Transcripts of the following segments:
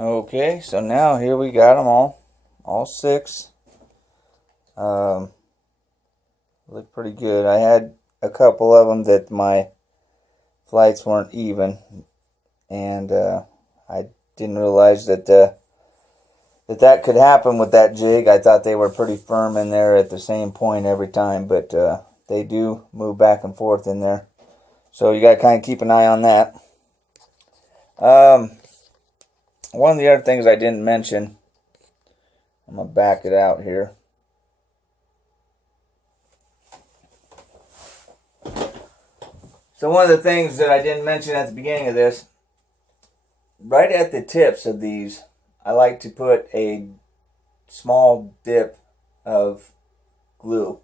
Okay, so now here we got them all six. Look pretty good. I had a couple of them that my flights weren't even, and I didn't realize that that could happen with that jig. I thought they were pretty firm in there at the same point every time, but they do move back and forth in there. So you got to kind of keep an eye on that. One of the other things I didn't mention, I'm going to back it out here. So one of the things that I didn't mention at the beginning of this, right at the tips of these, I like to put a small dip of glue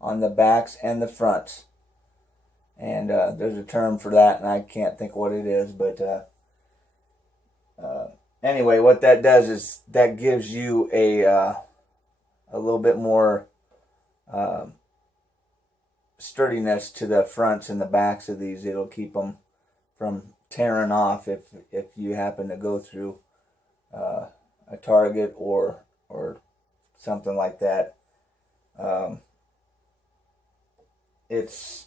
on the backs and the fronts. And there's a term for that, and I can't think what it is, but anyway, what that does is that gives you a little bit more sturdiness to the fronts and the backs of these. It'll keep them from tearing off if you happen to go through a target or something like that. It's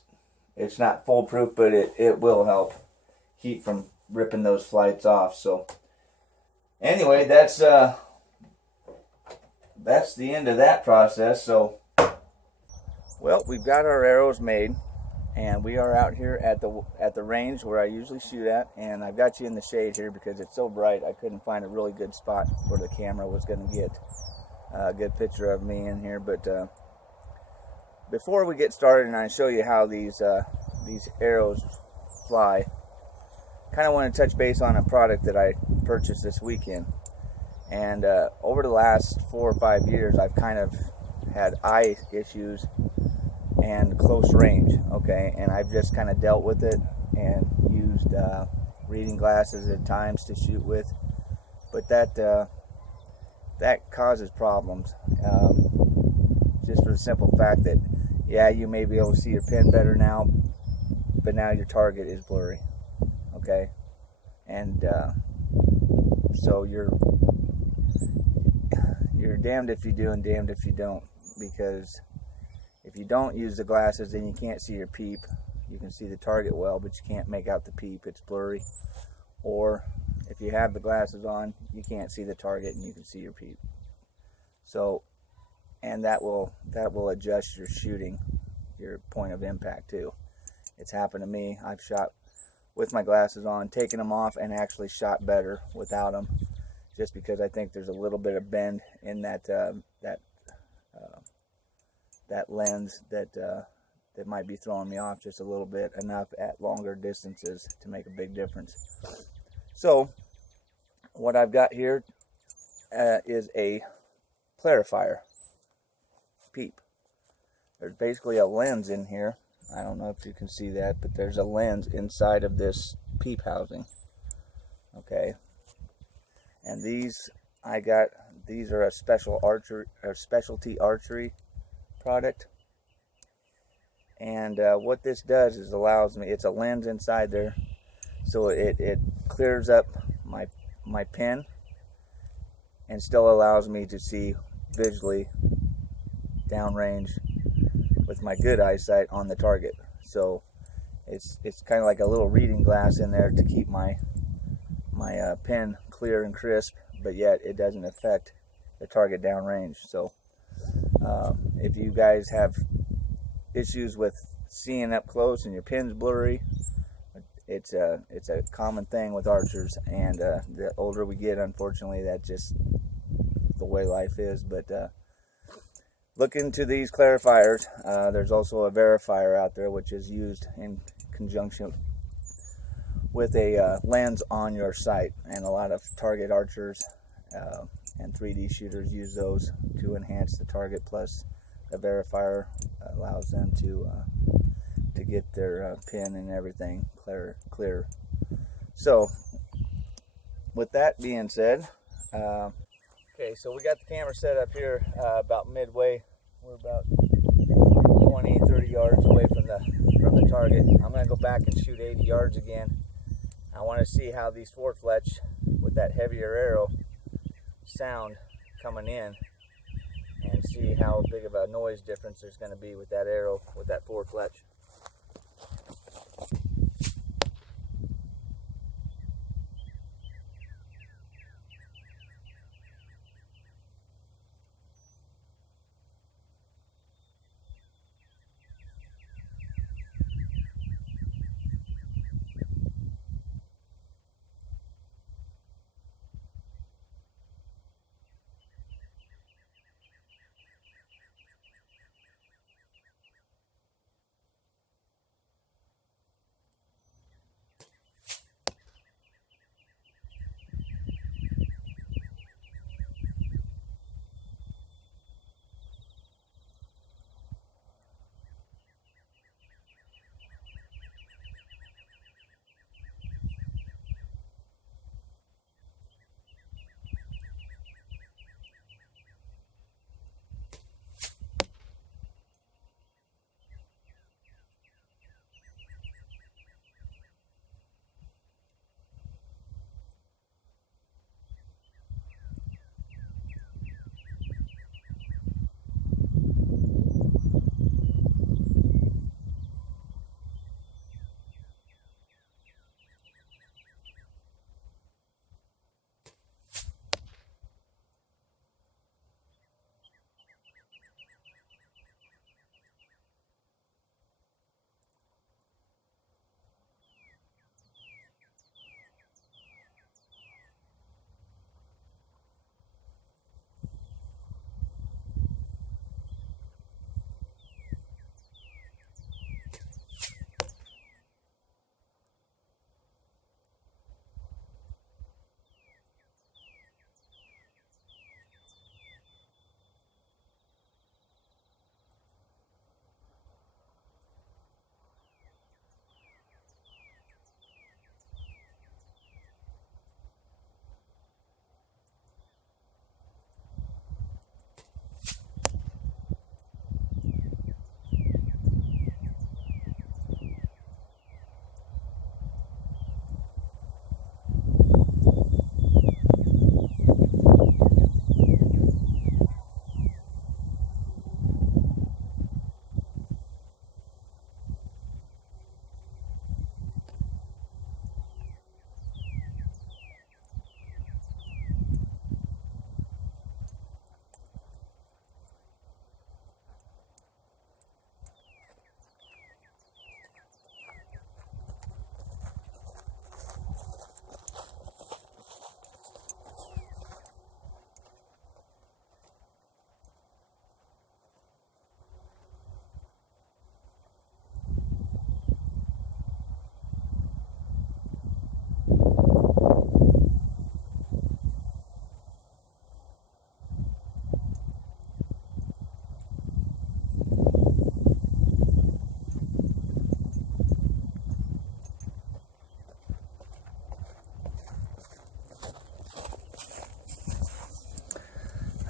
not foolproof, but it will help keep from ripping those flights off. So anyway, that's the end of that process. So, well, we've got our arrows made, and we are out here at the range where I usually shoot at, and I've got you in the shade here because it's so bright I couldn't find a really good spot where the camera was going to get a good picture of me in here. But before we get started and I show you how these arrows fly, kind of want to touch base on a product that I purchased this weekend. And over the last 4 or 5 years, I've kind of had eye issues and close range, okay, and I've just kind of dealt with it and used reading glasses at times to shoot with, but that causes problems, just for the simple fact that, yeah, you may be able to see your pin better now, but now your target is blurry, okay, and so you're damned if you do and damned if you don't, because if you don't use the glasses, then you can't see your peep. You can see the target well, but you can't make out the peep. It's blurry. Or if you have the glasses on, you can't see the target and you can see your peep. So, and that will adjust your shooting, your point of impact too. It's happened to me. I've shot with my glasses on, taken them off, and actually shot better without them, just because I think there's a little bit of bend in that lens that might be throwing me off just a little bit, enough at longer distances to make a big difference. So what I've got here is a clarifier peep. There's basically a lens in here. I don't know if you can see that, but there's a lens inside of this peep housing, okay, and these are a specialty archery product. And what this does is allows me, it's a lens inside there, so it clears up my pin and still allows me to see visually downrange with my good eyesight on the target. So it's kind of like a little reading glass in there to keep my pin clear and crisp, but yet it doesn't affect the target downrange. So if you guys have issues with seeing up close and your pin's blurry, it's a common thing with archers, and the older we get, unfortunately, that's just the way life is. But look into these clarifiers. There's also a verifier out there, which is used in conjunction with a lens on your sight, and a lot of target archers and 3D shooters use those to enhance the target. Plus a verifier allows them to get their pin and everything clear. So with that being said, okay, so we got the camera set up here about midway. We're about 20-30 yards away from the target. I'm going to go back and shoot 80 yards again. I want to see how these 4-fletch with that heavier arrow sound coming in, and see how big of a noise difference there's going to be with that arrow with that 4-fletch.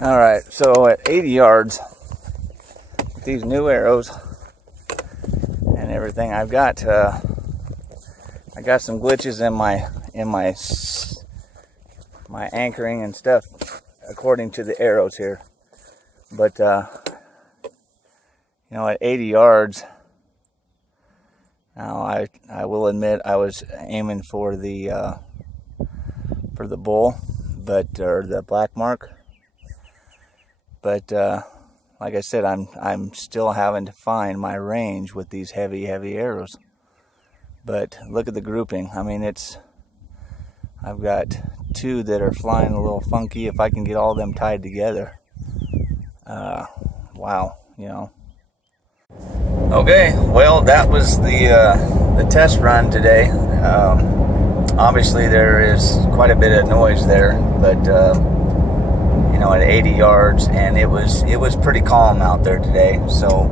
All right, so at 80 yards, these new arrows and everything, I got some glitches in my anchoring and stuff according to the arrows here. But at 80 yards, now I will admit I was aiming for the bull, or the black mark. But like I said, I'm still having to find my range with these heavy arrows. But look at the grouping. I mean, I've got two that are flying a little funky. If I can get all of them tied together, wow, Okay, well, that was the test run today. Obviously, there is quite a bit of noise there, but at 80 yards, and it was pretty calm out there today. So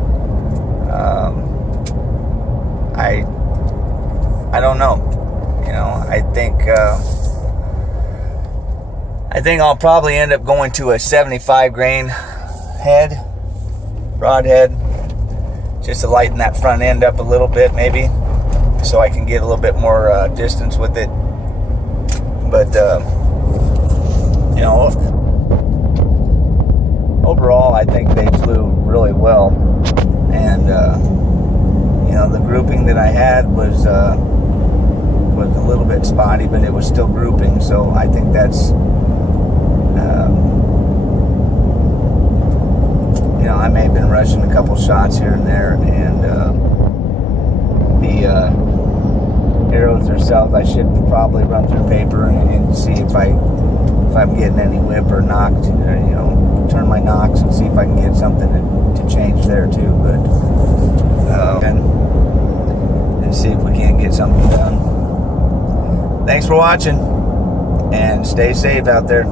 I don't know. I think I'll probably end up going to a 75 grain broadhead, just to lighten that front end up a little bit, maybe, so I can get a little bit more distance with it. you know, overall, I think they flew really well. And you know, the grouping that I had was a little bit spotty, but it was still grouping. So I think that's, you know, I may have been rushing a couple shots here and there, and the arrows themselves, I should probably run through paper and see if I'm getting any whip or knock, you know, turn my knocks and see if I can get something to change there too. But and see if we can't get something done. Thanks for watching, and stay safe out there.